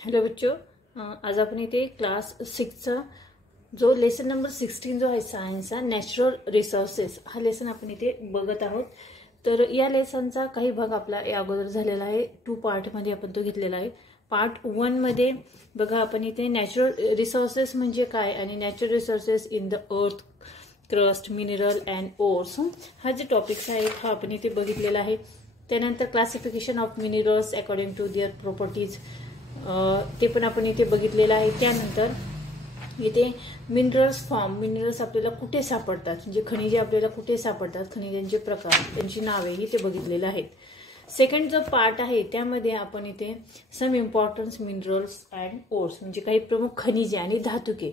Hello बच्चों, आज आपण इथे क्लास 6चा जो लेसन नंबर 16 जो आहे सायन्सचा नॅचरल रिसोर्सेस हा लेसन आपण इथे बघत आहोत। तर या लेसनचा काही भाग आपला या अगोदर झालेला आहे, 2 पार्टमध्ये आपण तो घेतलेला आहे। पार्ट 1 मध्ये बघा आपण इथे नॅचरल रिसोर्सेस म्हणजे काय आणि natural resources in the earth, crust, mineral and ores हा जे टॉपिक्स आहे हा आपण इथे बघितलेला आहे। त्यानंतर classification of minerals according to their properties ते पण आपण इथे बघितलेलं आहे। त्यानंतर इथे मिनरल्स फॉर्म, मिनरल्स आपल्याला कुठे सापडतात म्हणजे खनिजे आपल्याला कुठे सापडतात, खनिजांचे प्रकार, त्यांची नावे ही ते बघितलेलं आहेत। सेकंड जो पार्ट आहे त्यामध्ये आपण इथे सम इम्पॉर्टन्स मिनरल्स अँड ओर्स म्हणजे काही प्रमुख खनिजे आणि धातुके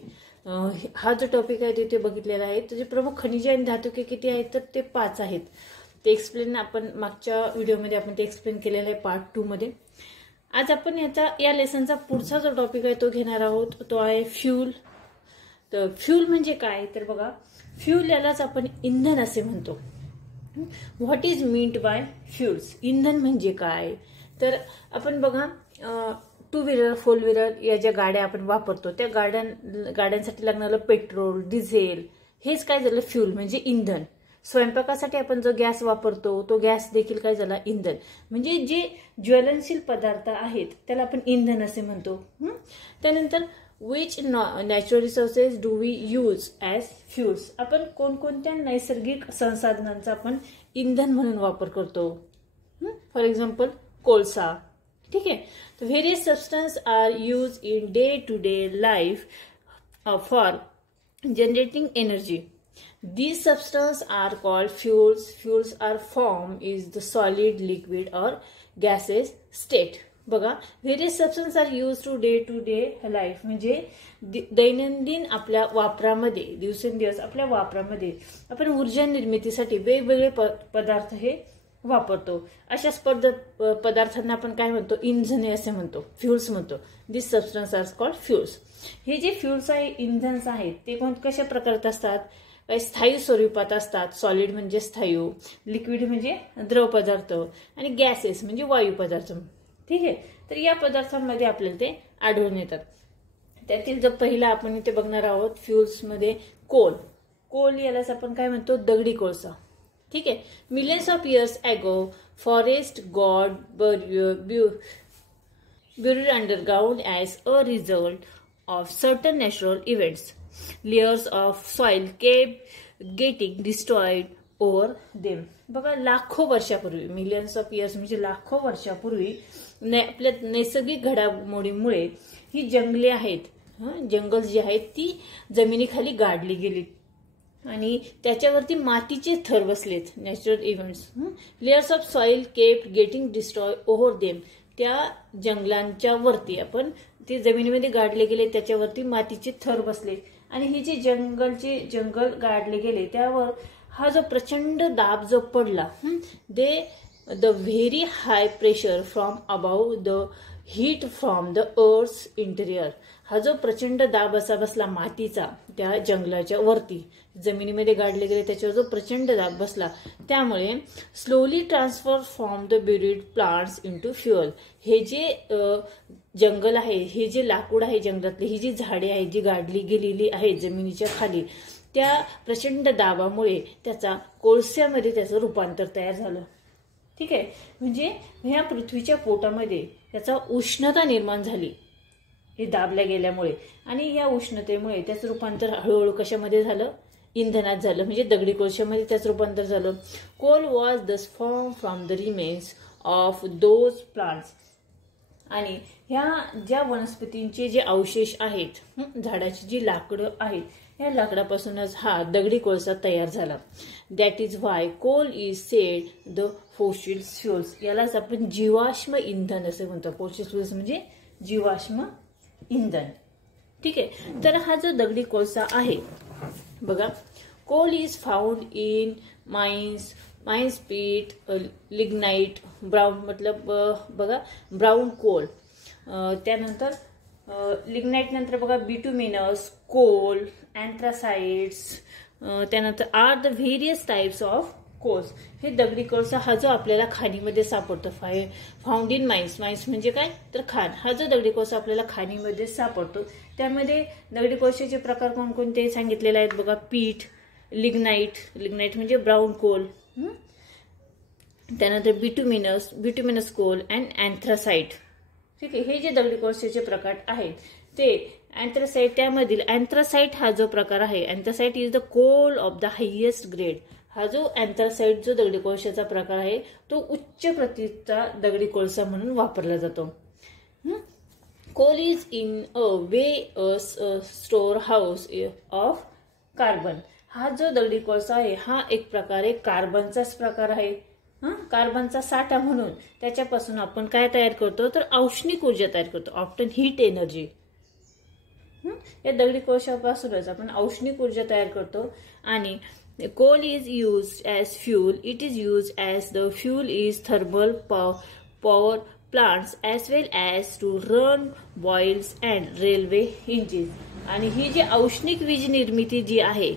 हा जो टॉपिक आहे ते बघितलेला आहे। त्याचे प्रमुख खनिजे आणि धातुके किती आहेत तर ते 5 आहेत। ते एक्सप्लेन आपण मागच्या व्हिडिओमध्ये आपण ते एक्सप्लेन केलेलं आहे पार्ट 2 मध्ये। आज आपण या लेसनचा पुढचा जो टॉपिक आहे तो घेणार आहोत, तो आहे फ्यूल। तर फ्यूल म्हणजे काय तर बघा, फ्यूल यालाच आपण इंधन असे म्हणतो। What is meant by fuels, इंधन म्हणजे काय तर आपण बघा 2 व्हीलर 4 व्हीलर या ज्या गाड्या आपण वापरतो त्या गाड्यांसाठी लागणारं पेट्रोल, डिझेल हेच काय झालं फ्यूल म्हणजे इंधन। स्वयंपाकासाठी आपण जो गॅस वापरतो तो गॅस देखील काय झाला इंधन, म्हणजे जे ज्वलनशील पदार्थ आहेत त्याला आपण इंधन असे म्हणतो। त्यानंतर which natural resources do we use as fuels, आपण कोणकोणत्या नैसर्गिक संसाधनांचा आपण इंधन म्हणून वापर करतो। फॉर एक्झाम्पल कोळसा, ठीक आहे। तर various substance are use in day to day life for generating energy. These substances are called fuels. Fuels are formed is the solid, liquid or gaseous state. बघा, various substances are used to day life म्हणजे दैनंदिन आपल्या वापरामध्ये, दिवसेंदिवस आपल्या वापरामध्ये आपण ऊर्जा निर्मितीसाठी वेगवेगळे पदार्थ हे वापरतो। अशाच पदार्थांना आपण काय म्हणतो, इंधने असे म्हणतो, फ्यूल्स म्हणतो। दिस सबस्टन्स आर कॉल्ड फ्यूल्स। हे जे फ्यूल्स आहे, इंधन्स आहेत ते कशा प्रकारचे असतात, काही स्थायू स्वरूपात असतात, सॉलिड म्हणजे स्थायू, लिक्विड म्हणजे द्रव पदार्थ आणि गॅसेस म्हणजे वायू पदार्थ, ठीक आहे। तर या पदार्थांमध्ये आपल्याला ते आढळून येतात। त्यातील जो पहिला आपण इथे बघणार आहोत फ्यूल्स मध्ये कोल यालाच आपण काय म्हणतो, दगडी कोळसा, ठीक आहे। Millions of years ago forest God buried underground as a result of certain natural events. Layers of soil kept getting destroyed over them. बघा, लाखो वर्षापूर्वी, मिलियन्स ऑफ इयर्स म्हणजे लाखो वर्षापूर्वी आपल्या नैसर्गिक घडामोडीमुळे ही जंगले आहेत, जंगल जी आहेत ती जमिनीखाली गाडली गेली आणि त्याच्यावरती मातीचे थर बसलेत, natural events. Layers of soil kept getting destroy over them, त्या जंगलांच्या वरती आपण ते जमिनीमध्ये गाडले गेले, त्याच्यावरती मातीचे थर बसले आणि हे जे जंगल गाडले गेले त्यावर हा जो प्रचंड दाब जो पडला, the very high pressure from above the heat from the earth's interior, हा जो प्रचंड दाब असा बसला मातीचा त्या जंगलाच्या वरती, जमिनीमध्ये गाडले गेले त्याच्यावर जो प्रचंड दाब बसला, त्यामुळे slowly transfer from the buried plants into fuel, हे जे जंगल आहे, हे जे लाकूड आहे जंगलातले, ही जी झाडे आहेत जी गाडली गेलेली आहेत जमिनीच्या खाली, त्या प्रचंड दाबामुळे त्याचा कोळस्यामध्ये त्याचं रूपांतर तयार झालं, ठीक आहे। म्हणजे ह्या पृथ्वीच्या पोटामध्ये त्याचा उष्णता निर्माण झाली हे दाबल्या गेल्यामुळे, आणि या उष्णतेमुळे त्याचं रूपांतर हळूहळू कशामध्ये झालं, इंधनात झालं, म्हणजे दगडी कोळशामध्ये त्याचं रूपांतर झालं। कोल वॉज दस form from the remains of those plants, आणि ह्या ज्या वनस्पतींचे जे अवशेष आहेत, झाडाची जी लाकडं आहेत या लाकडापासूनच हा दगडी कोळसा तयार झाला। That is why coal is said the fossil fuels, यालाच आपण जीवाश्म इंधन असे म्हणतो। फॉसिल फ्युल्स म्हणजे जीवाश्म इंधन, ठीक आहे। तर हा जो दगडी कोळसा आहे बघा, coal is found in mines peat, lignite, brown मतलब बघा ब्राउन कोल, त्यानंतर लिग्नाइट नंतर बघा बिटुमिनस कोल, अँथ्रासाइट्स, त्यानंतर are the various types of coals, हे दगडी कोळसा हा जो आपल्याला खाणीमध्ये सापडतो, फाउंड इन माइन्स, माइन्स म्हणजे काय तर खाण, हा जो दगडी कोळसा आपल्याला खाणीमध्ये सापडतो त्यामध्ये दगडी कोळशाचे प्रकार कोणकोणते सांगितलेले आहेत बघा. पीठ, लिग्नाइट, लिग्नाइट म्हणजे ब्राऊन कोल, त्यानंतर बिटुमिनस कोल अँड अँथ्रासाइट. ठीक आहे, हे जे दगडी कोळशाचे प्रकार आहेत ते अँथ्रासाइट, त्यामधील अँथ्रासाइट हा जो प्रकार आहे, anthracite is the coal of the highest grade. हा जो अँथ्रासाइट जो दगडी कोळशाचा प्रकार आहे तो उच्च प्रतीचा दगडी कोळसा म्हणून वापरला जातो. Coal is in a way store house of carbon. हा जो दगडी कोळसा आहे हा एक प्रकारे कार्बनचाच प्रकार आहे. कार्बनचा साठा म्हणून त्याच्यापासून आपण काय तयार करतो तर औष्णिक ऊर्जा तयार करतो, ऑफ्टन हीट एनर्जी. या दगडी कोळशापासूनच आपण औष्णिक ऊर्जा तयार करतो. आणि coal is used as fuel. It is used as the fuel is thermal power plants as well as to run boils and railway engine. आणि ही जी औष्णिक वीज निर्मिती जी आहे,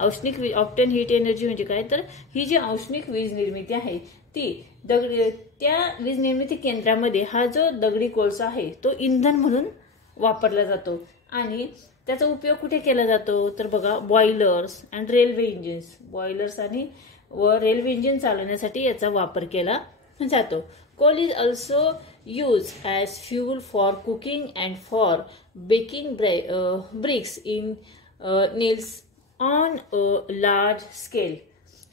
औष्णिक वीज, ऑफ्टन हीट एनर्जी म्हणजे काय तर ही जी औष्णिक वीज निर्मिती आहे ती त्या वीज निर्मिती केंद्रामध्ये हा जो दगडी कोळसा आहे तो इंधन म्हणून वापरला जातो. आणि त्याचा उपयोग कुठे केला जातो तर बघा, boilers and railway engines, boilers आणि रेल्वे इंजिन चालवण्यासाठी याचा वापर केला जातो. Coal is also use as fuel for cooking and for baking bricks in kilns on a large scale.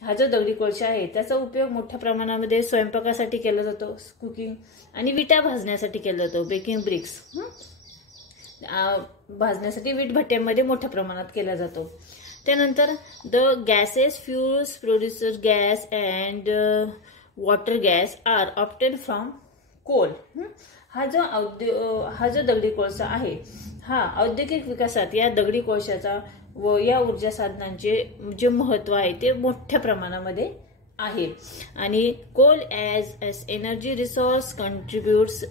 हा जो दगडी कोळसा आहे त्याचा उपयोग मोठ्या प्रमाणामध्ये स्वयंपाकासाठी केला जातो, कुकिंग आणि विटा भाजण्यासाठी केला जातो, बेकिंग ब्रिक्स भाजण्यासाठी वीट भट्ट्यांमध्ये मोठ्या प्रमाणात केला जातो. त्यानंतर the gases fuels producer gas and water gas are obtain from coal. हा जो दगडी कोळसा आहे हा औद्योगिक विकासात या दगडी कोळशाचा व या ऊर्जा साधनांचे जे महत्व आहे ते मोठ्या प्रमाणामध्ये आहे. आणि coal as energy resource contributes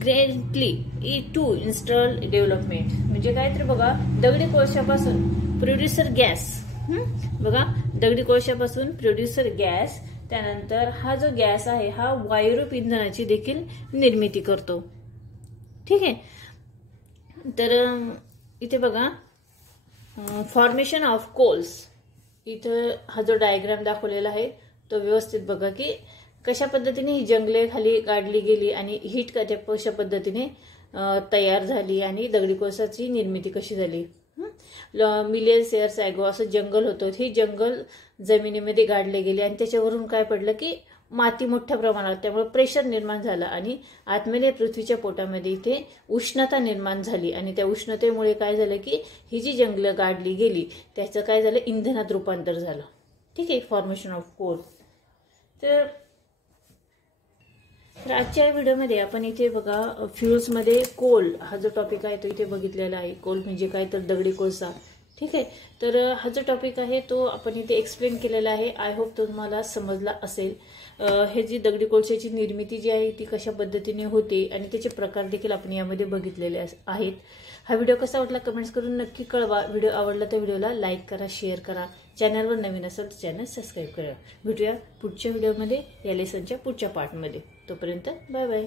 greatly to industrial development. म्हणजे काय तर बघा, दगडी कोळशापासून प्रोड्युसर गॅस, बघा दगडी कोळशापासून प्रोड्युसर गॅस, त्यानंतर हा जो गॅस आहे हा वायुरूप इंधनाची देखील निर्मिती करतो. ठीक आहे, तर इथे बघा फॉर्मेशन ऑफ कोल्स, इथं हा जो डायग्राम दाखवलेला आहे तो व्यवस्थित बघा की कशा पद्धतीने ही जंगले खाली काढली गेली आणि हीट कशा पद्धतीने तयार झाली आणि दगडी कोळशाची निर्मिती कशी झाली. मिलियन्स इयर्स ॲगो असं जंगल होतं, हे जंगल जमिनीमध्ये गाडले गेले आणि त्याच्यावरून काय पडलं की माती मोठ्या प्रमाणात, त्यामुळे प्रेशर निर्माण झालं आणि आतमध्ये पृथ्वीच्या पोटामध्ये इथे उष्णता निर्माण झाली आणि त्या उष्णतेमुळे काय झालं की ही जी जंगलं गाडली गेली त्याचं काय झालं, इंधनात रूपांतर झालं. ठीक आहे, फॉर्मेशन ऑफ कोल. तर आजच्या व्हिडिओमध्ये आपण इथे बघा फ्युल्समध्ये कोल हा जो टॉपिक आहे तो इथे बघितलेला आहे. कोल म्हणजे काय तर दगडी कोळसा. ठीक आहे, तर हा जो टॉपिक आहे तो आपण इथे एक्सप्लेन केलेला आहे. आय होप तुम्हाला समजला असेल. हे जी दगडी कोळशाची निर्मिती जी आहे ती कशा पद्धतीने होते आणि त्याचे प्रकार देखील आपण यामध्ये बघितलेले आहेत. हा व्हिडिओ कसा वाटला कमेंट्स करून नक्की कळवा. व्हिडिओ आवडला तर व्हिडिओला लाईक करा, शेअर करा. चॅनलवर नवीन असेल तर चॅनल सबस्क्राईब करा. भेटूया पुढच्या व्हिडिओमध्ये या लेसनच्या पुढच्या पार्टमध्ये. तोपर्यंत बाय बाय.